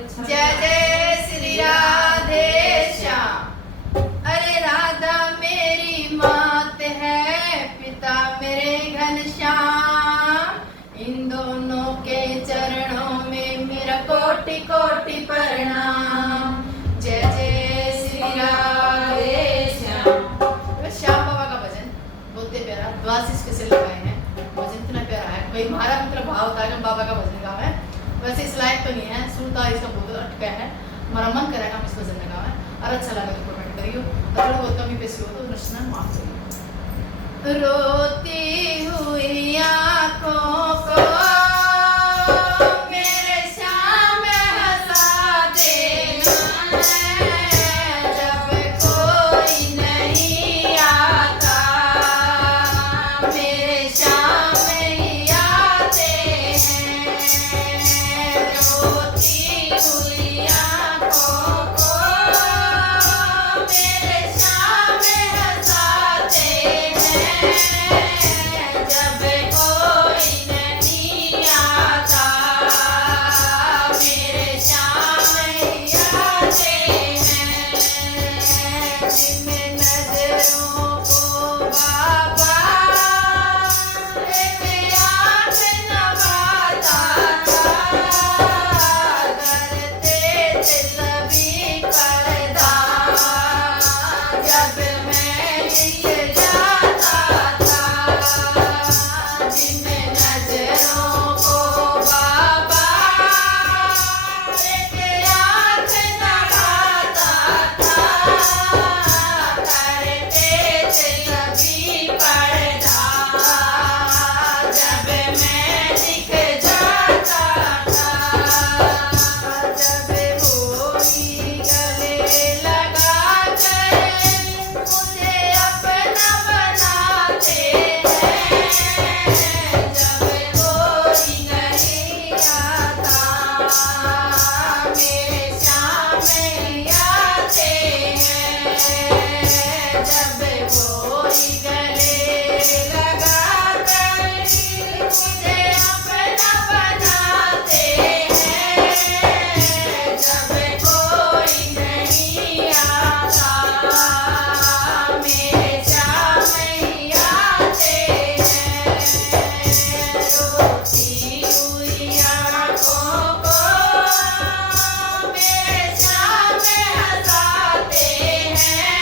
जय जय श्री राधे श्याम। अरे राधा मेरी मात है, पिता मेरे घनश्याम। इन दोनों के चरणों में मेरा कोटि कोटि प्रणाम। जय जय श्री राधे श्याम। तो श्याम बाबा का भजन बोलते प्यारा, द्वादश कैसे लगाए हैं, भजन इतना प्यारा है। भाई हमारा मतलब भाव था जब बाबा का भजन गावे, वैसे इस लायक तो नहीं है, सुनता इसका बहुत अटका है। हमारा मन करेगा हम इसको भजन गावे, और अच्छा लगे तो कमेंट करियो, और थोड़ा बहुत कमी पेशी हो तो रचना माफ करियो। रोती हुई आंखों को मेरे श्याम हंसा देना है, जब कोई नहीं आता मेरे श्याम ही आते हैं। रोती हुई आंखों को मेरे श्याम हंसाते हैं, जब कोई नहीं आता मेरे श्याम ही आते हैं। जिन नजरों को बाबा एक आंख नवाता था, करते थे सभी पर्दा, जब मैं लिए जाता था। जिन नजरों को बाबा एक आंख नवाता था, करते थे सभी पर्दा, जब मैं दिख जाता था। जब कोई गले लगा कर मुझे अपना बनाते हैं, जब कोई नहीं आता मेरे श्याम ही आते हैं। जब कोई गले लगा कर मुझे अपना बनाते हैं, जब कोई नहीं आता मेरे श्याम ही आते हैं। रोती हुई आंखों को मेरे श्याम हंसाते हैं,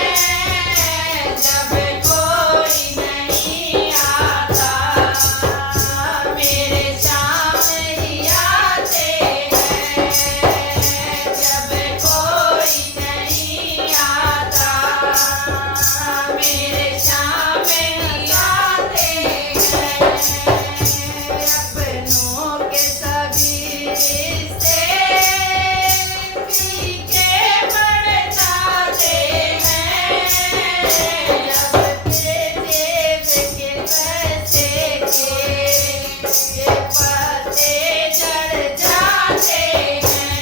जब कोई नहीं आता मेरे श्याम ही आते हैं। जब कोई नहीं आता मेरे श्याम ही आते हैं। अपनों के सभी रिश्ते फीके पड़ जाते हैं, जब तेरे जेब के पैसे के पत्ते झड़ जाते हैं।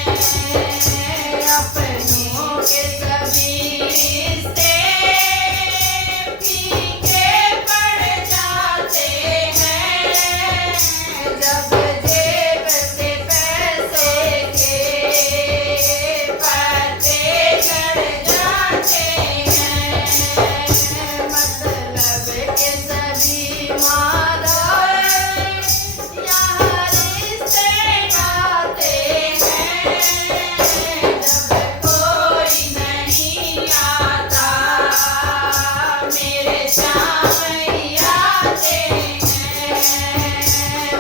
अपनों के सभी रिश्ते फीके पड़ जाते हैं, जब जेब से पैसे के पत्ते झड़ जाते हैं। मतलब के सभी माधव यहाँ रिश्ते गाते हैं, जब कोई नहीं आता मेरे श्याम ही आते हैं।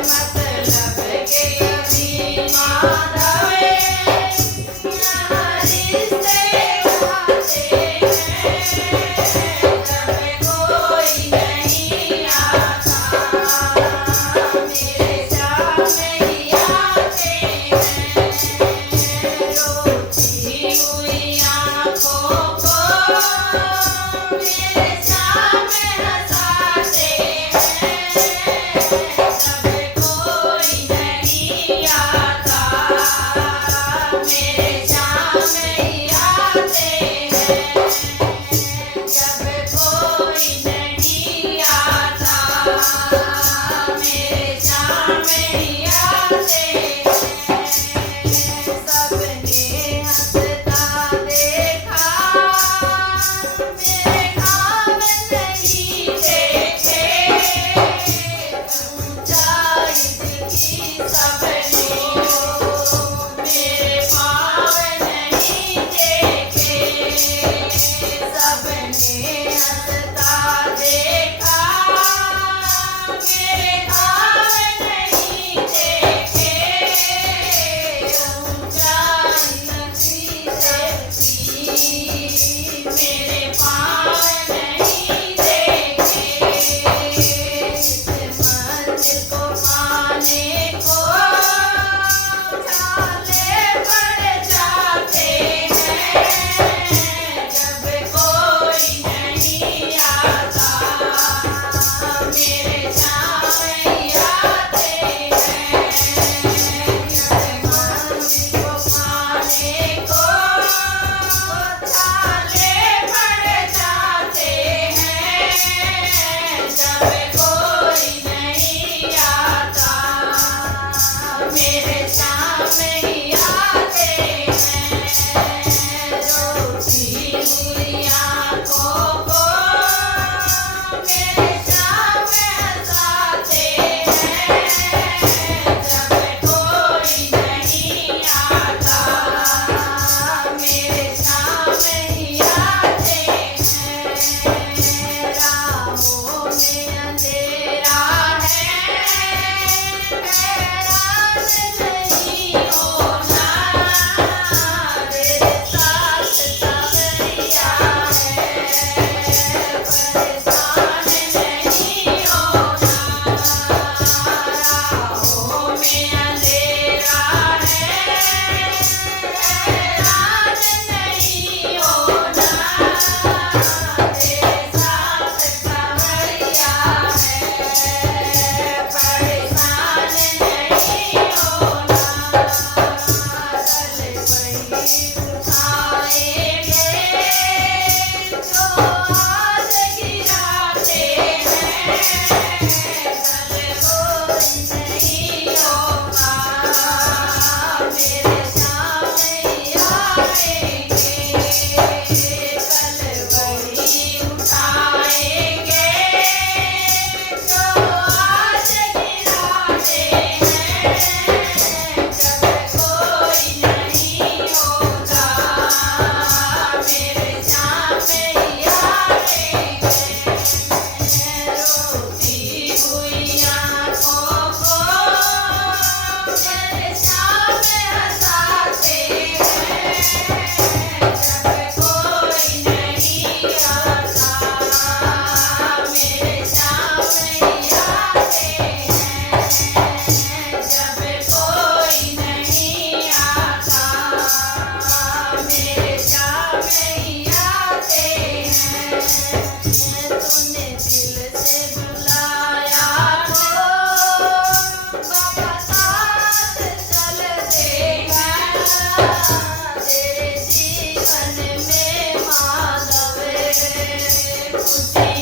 मतलब के सभी माधव यहाँ रिश्ते गाते हैं, जब कोई नहीं आता मेरे श्याम ही आते हैं। रोती हुई आंखों को मेरे श्याम हंसाते हैं, जब कोई नहीं आता मेरे श्याम ही आते हैं। जब कोई नहीं आता मेरे श्याम ही आते हैं। सब खुशी